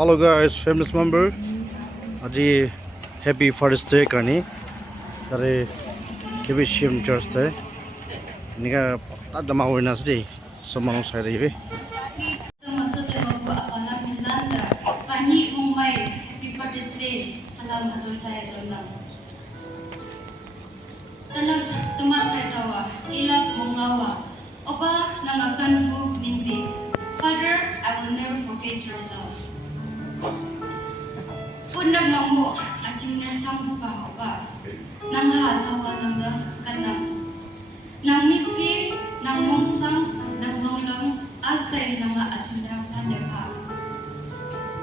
Hello guys, famous member. Aji happy Father's Day kani. Tare KBCM Church te. Nika ada mau nasi semang saya ribe. Maksudnya bawa apalah Belanda, pani Mumbai, Happy Father's Day, salam atau cahaya tenang. Tanag teman ketawa, ilak mengawa, oba nangakan ku mimpi. Father, I will never forget your love. Pundak mamu, acingnya sampu pa oba, nang hatawa nangga kanang, nang mimpi, nang mongsang, nang manglang. Asay na nga at sinarapan pa.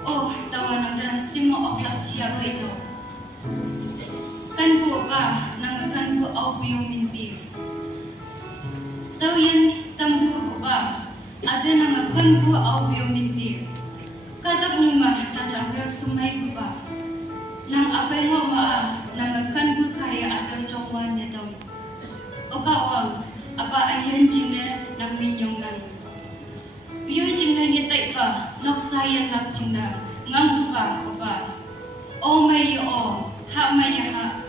Oh, tawa na na simo oklak siya ko ito. Kanpo pa, nangakanpo ako yung mimpi. Taw yan, tambo ko ba? Ada nangakanpo ako yung mimpi. Katak numa, chachakyo sumay ko ba? Nang apay ho maa, nangakanpo kaya atang chokwan nito. O kawang, apa ayan chingga ng minyong nang. Biyoy chingna hitay ka, noksayan lak chingna, ngang pa, opa. O may o, ha may ha,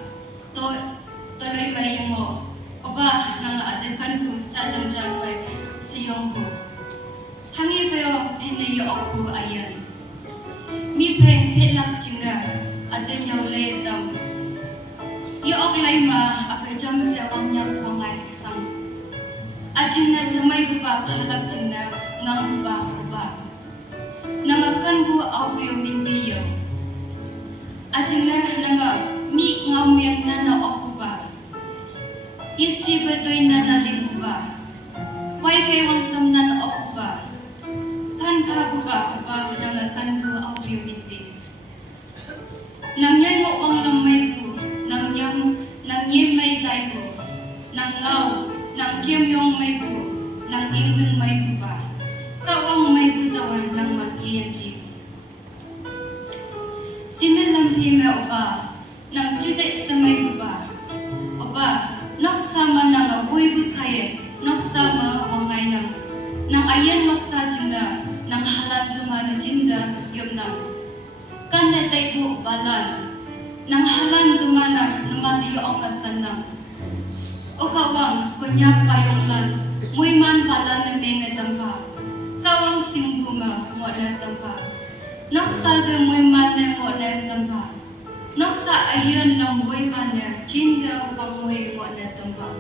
tuloy may mo. Opa, nang adekan ko, chachang kay siyong ko. Hangi kayo, hinayo ako ayan. Mi pe, hilak chingna, aden yaw letam. Iok lay ma, apay jam siyawang niyang pangay isang. Ajin na samay pa halak chingna, ngang ba nangakan bu au yung mindiyo ajinga nanga mi ngamuyak nana okuba isi betoy nana limbuba wai kay wang samnan okuba pan pa buba ba nangakan bu au yung mindi nangyay mo ang lamay bu nangyay may tay bu nangaw nangyam yung may bu nang ingwing may buba kawang may butawan ng mag-iyan-iyan. Sinalampi me oba, nang juday sa may buba. Oba, naksama nang abuy bukaya, naksama wangay nang ayan maksa jinda, nang halat tumana jinda yumna. Kanda tay bu balan, nang halan tumana numatiyo ang agkandang. O kawang, kunya payong lan, muy man pala na may ngadampa. Kawang singguma mo na tampa. Noksa de muy mane mo na tampa. Noksa ayon lang muy mane jinda pamuhi mo na tampa.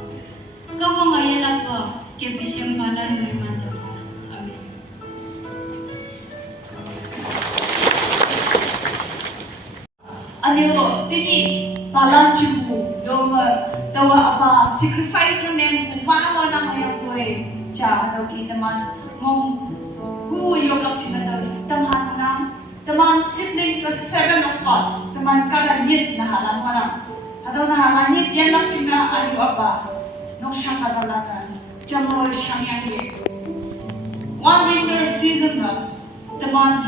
Kawang ayala pa kebisyang palan muy man tampa. Amen. Anilo tini palan chibu doma dawa apa sacrifice na men umawa na mayang boy cha daw kita man mong who yung lang china tamhan na taman siblings of 7 of us taman kaganit na halang mana ataw na halangit yan lang china ayu apa nung siya katalagan jamo siyang yangi one winter season na taman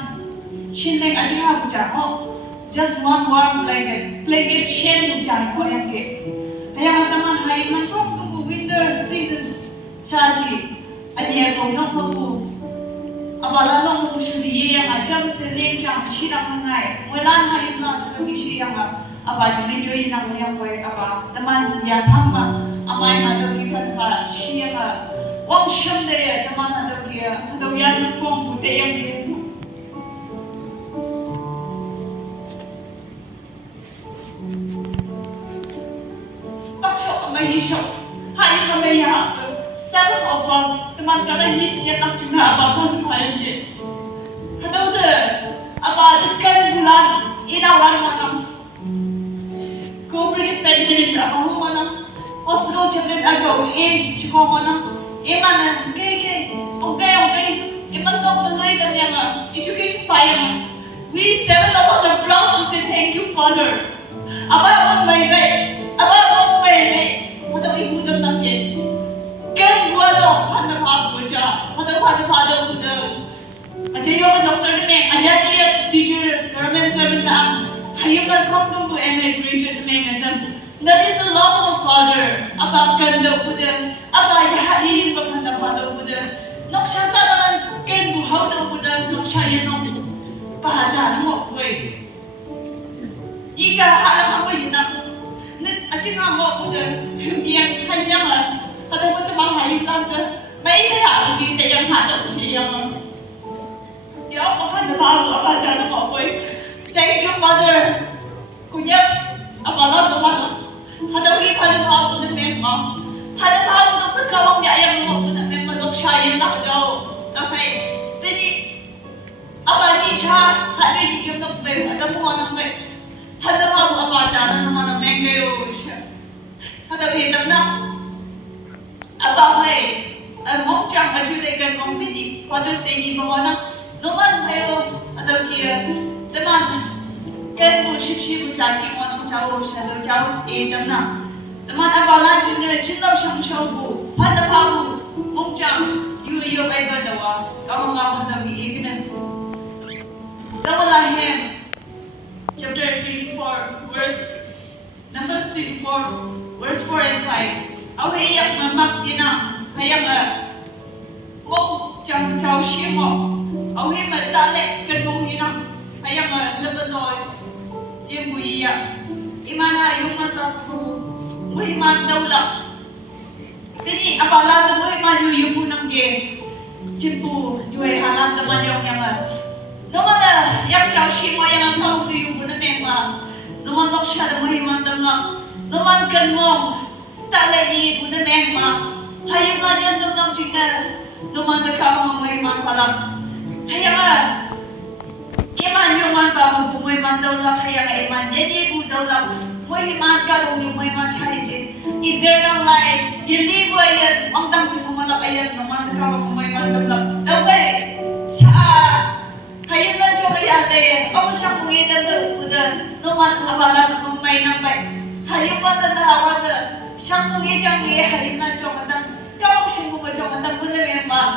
shinleng ajinga buja ho just one warm blanket shen buja ho yangi kaya taman hay man kung winter season chaji Adi ako nung mabu, abala nung mabu shudiye yang ajam sering jam shira mangai, mulan hari na kami shira nga, aba jami yoy na yang boy aba teman yang hamma, amai ada kifan fa shira nga, wang shum de teman ada kia, ada yang pom bute yang gitu. Paksok kami isok, hari kami ya. 7 of us, teman kami ni yang nak cina apa pun kaya ni. Tahu tu, apa jekan bulan inawan mana? Kau beri pregnant apa mana? Hospital cakap ada sekolah mana? Mana? Okay. Iman tu belai dan yang education payah. We 7 of us are proud to say thank you, Father. Apa may may? Tahu ibu tentang dia. Kan gua tu, pada baca, pada buda. Ajar yang doktor ni, ada dia teacher, government servant am. Hayam kan kom bu MA graduate ni kan. That is the love of a father. Apa kan dah buda, apa yahin bakan pada buda. Nak syakar kan bu hau dah buda, nak syakar nak pahaja lang may kaya hindi yang hada siya. Ya ako kan na apa jana ko boy. Thank you Father. Kunya apala naman. Hada wi kan ako na memma. Hada ako na pagkawang niya yang mo na memma dok siya yan na daw. Okay. Jadi apa ni siya hada yung na memma hada mo na memma. Hada ako apa jana naman na memma siya. Hada wi na apa mai mong chang ajulekan company quarters day ni mga naman kayo atau kia teman kan bu ship cari mana jauh shadow jauh tamna teman abala jinner jinau shang shau bu pada pabu mong chang you bai badawa kamu ngam hada bi egnan dawala hem chapter 24 verse numbers 24 verse 4 and 5 aw hiyak mamak ina hayang mong chang chau shi mo aw hi ma ta le kan mong ina hayang labanoy jim buiya imana yung mata ko mo himan dawla kini apala mo himan yu punang ge jimpu yue halan naman yung yang no mana yak chau shi mo yang ang tu yu punang memang no man nok sha mo himan dawla no man kan mong ta le ni punang memang hayang na yan ng chika naman na kamo may man palang hayang iman yung man pa mo may man daw lang hayang iman hindi po daw lang may man ka yung may man challenge eternal life iligo ayan ang tang chika mo lang ayan naman na kamo may man daw lang okay sa hayang na siya mayate ako siya pungitan daw naman abala ng may nambay hayang man na nahawan siyang pumijang hayang na siya kau semua macam benar memang.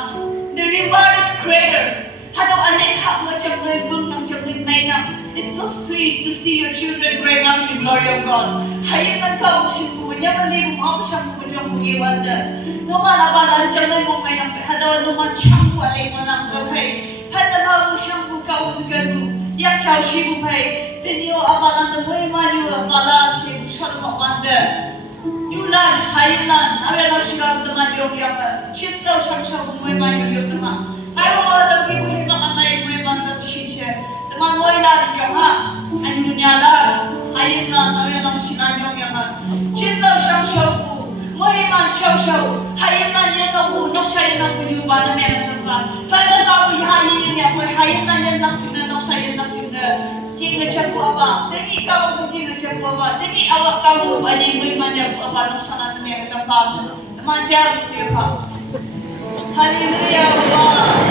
The reward is greater. Hadau alik hak macam bung macam mainam. It's so sweet to see your children growing up in the glory of God. Hayang na kau semua menyamali bung macam pengiwan dah. Nomor apa macam bung mainam. Hadau nomor campur alik mana okay. Hadau bung campur kau dengan yang jauh sibuk hai. Tenio apa lantai beriman you apa sibuk shalom apa Yulan, haylan, awal siram teman yung yang cipta sang-sang may mayo yung teman. Ayaw mga tagi mo yung nakamay mo yung mga shisha. Teman mo ilan yung ha, ano nyala, haylan, awal siram yung yang cipta sang-sang mo yung mga siyaw-siyaw. Haylan yan ako, noksayan ako yung ba na meron teman. Fada ba mo yung haylan yan lang china, noksayan lang china. Jinga chapu apa? Tadi kau pun jinga chapu apa? Tadi awak kau banyak beriman apa nak sangat mereka fasa. Macam siapa? Haleluya Allah.